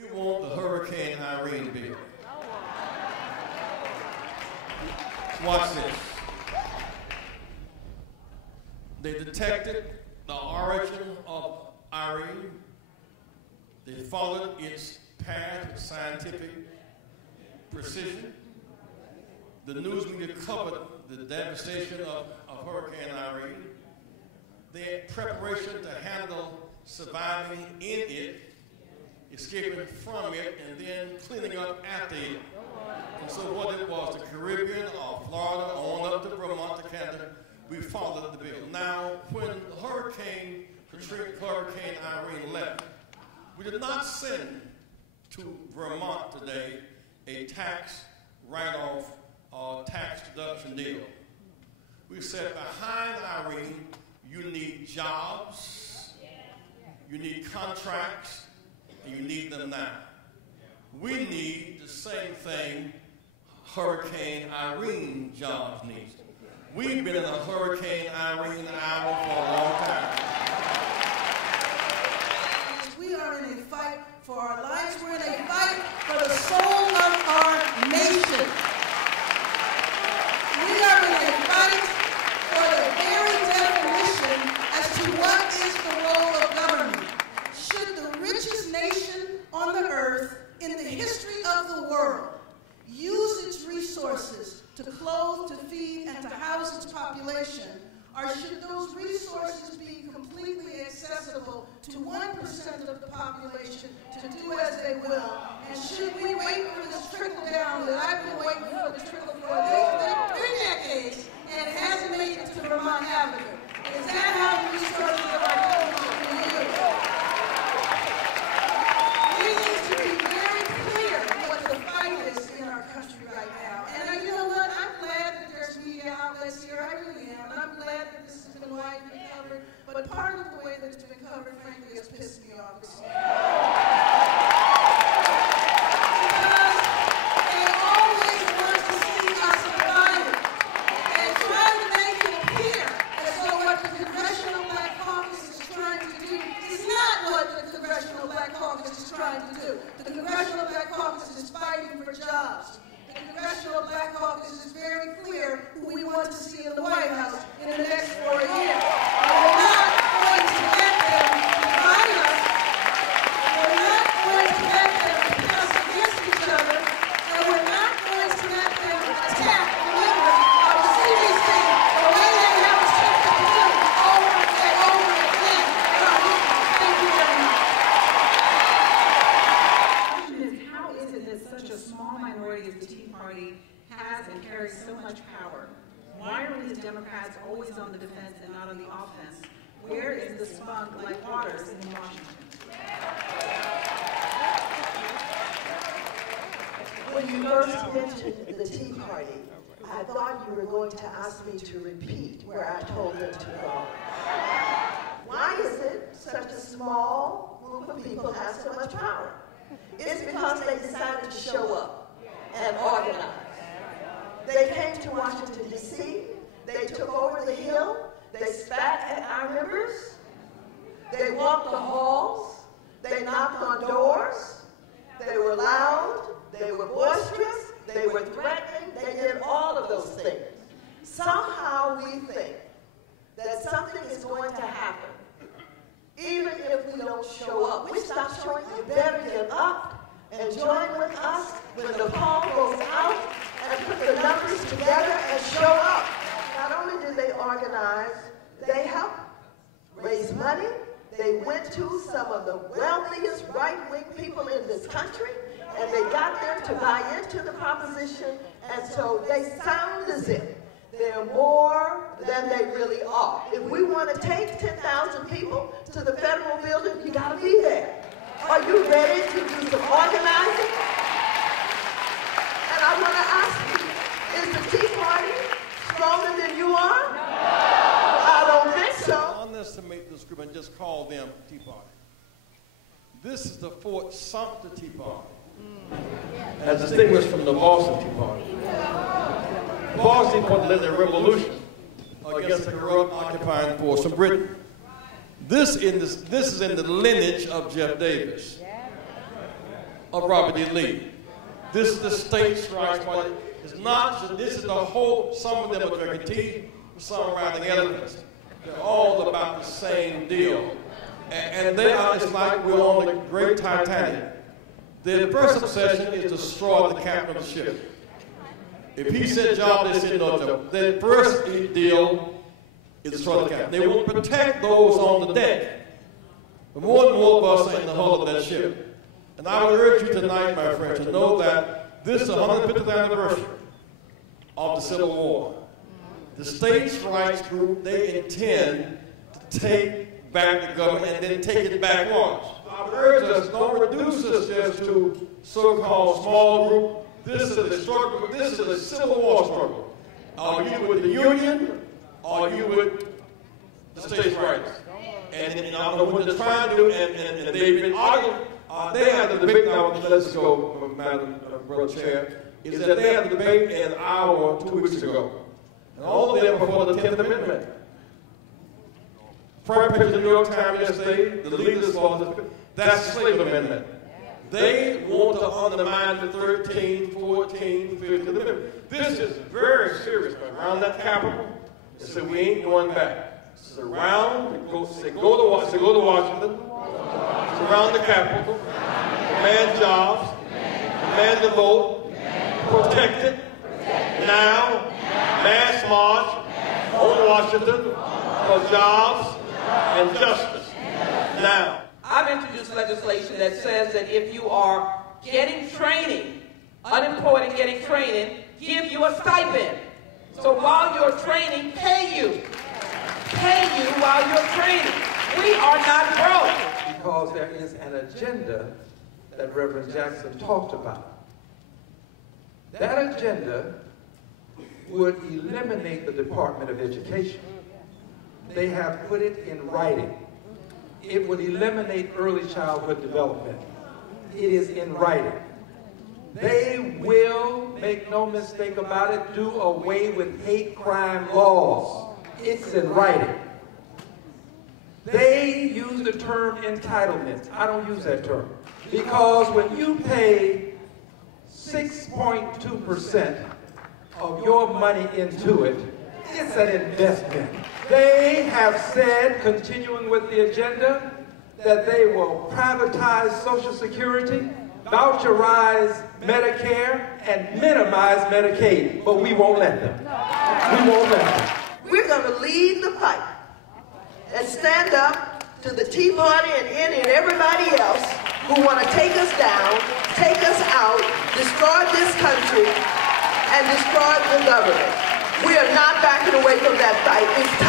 We want the Hurricane Irene bill. Watch this. They detected the origin of Irene. They followed its path with scientific precision. The news media covered the devastation of Hurricane Irene. They had preparation to handle surviving in it, escaping from it, and then cleaning up after it. And so what it was, the Caribbean or Florida on up to Vermont to Canada, we followed the bill. Now, when Hurricane Irene left, we did not send to Vermont today a tax write-off or tax deduction deal. We said behind Irene, you need jobs, you need contracts, and you need them now. We need the same thing Hurricane Irene jobs need. We've been in a Hurricane Irene hour for a long time. We are in a fight for our lives. We're in a fight for the soul of our nation. We are in a fight for the very definition as to what is the role of government. Should the richest nation on the earth in the history of the world use its resources to clothe, to feed, and to house its population, or should those resources be completely accessible to 1% of the population to do as they will? And should we wait for this trickle down that I've been waiting for the trickle for 3 decades and it hasn't made it to Vermont Avenue? Is that how the resources of our country should be used? We need to be very clear what the fight is in our country right now. And you know what? I'm glad that there's media outlets here. I really am. And I'm glad that this has been widely covered. But part of the way that it's been covered, frankly, has pissed me off this morning. Because they always want to see us divided and try to make it appear as though what the Congressional Black Caucus is trying to do is not what the Congressional Black Caucus is trying to do. The Congressional Black Caucus is fighting for jobs. The Congressional Black Caucus is very clear who we want to see in the White House in the next 4 years. We're not going to let them divide us. We're not going to let them pit us against each other. And we're not going to let them attack the members of the CDC the way they have attempted to do over and over again. Thank you very much. How is it that such a small minority of the Tea Party has and carries so much power? Why are these Democrats always on the defense and not on the offense? Where is the spunk like Waters in Washington? When you first mentioned the Tea Party, I thought you were going to ask me to repeat where I told them to go. Why is it such a small group of people have so much power? It's because they decided to show up and organize. They came to Washington, D.C., they took over the Hill, they spat at our members, they walked the halls, they knocked on doors, they were loud, they were boisterous, they were threatening, they did all of those things. Somehow we think that something is going to happen, even if we don't show up. We stop showing. You better get up and join with us when the call goes out and put the numbers together and show up. Not only did they organize, they helped raise money. They went to some of the wealthiest right-wing people in this country, and they got them to buy into the proposition, and so they sound as if they're more than they really are. If we want to take 10,000 people to the federal building, you got to be there. Are you ready to do some organizing? And I want to ask you, is the Tea Party stronger than you are? No. I don't think so. Underestimate this group and just call them Tea Party. This is the Fort Sumter Tea Party, as distinguished from the Boston Tea Party. Boston Tea Party led a revolution against the corrupt occupying force from Britain. This is in the lineage of Jeff Davis. of Robert E. Lee. This is the states' rights party. It's not, this is the whole, some of them are drinking tea, some riding elephants. They're all about the same deal. And they are, it's like we're on the great Titanic. Their first obsession is to destroy the captain of the ship. If he said job, they said no job. Their first deal is to destroy the captain. They will protect those on the deck. But more and more of us are in the hull of that ship. And I would urge you tonight, my friends, to know that this is the 150th anniversary of the Civil War. The states' rights group, they intend to take back the government and then take it back once. I would urge us, don't reduce us just to so-called small group. This is a struggle, this is a Civil War struggle. Are you with the Union, or are you with the states' rights? And what they're trying to do, and they've been arguing, they had the debate, now let's go, Madam Brother Chair, is that they had the debate in Iowa 2 weeks ago. And all of them before the 10th Amendment. Front page of the New York Times yesterday, the leaders for that's the slave amendment. They want to undermine the 13th, 14th, 15th Amendment. This is very serious, man. Around that Capitol, they said we ain't going back. Surround, go to Washington, surround the Capitol, demand jobs, demand the vote, protect it, now, mass march on Washington for jobs and justice, now. I've introduced legislation that says that if you are getting training, unemployed and getting training, give you a stipend. So while you're training, pay you while you're training. We are not broke. Because there is an agenda that Reverend Jackson talked about. That agenda would eliminate the Department of Education. They have put it in writing. It would eliminate early childhood development. It is in writing. They will, make no mistake about it, do away with hate crime laws. It's in writing. They use the term entitlement. I don't use that term. Because when you pay 6.2% of your money into it, it's an investment. They have said, continuing with the agenda, that they will privatize Social Security, voucherize Medicare, and minimize Medicaid. But we won't let them. We won't let them. We're going to lead the fight and stand up to the Tea Party and any and everybody else who want to take us down, take us out, destroy this country, and destroy the government. We are not backing away from that fight. It's time.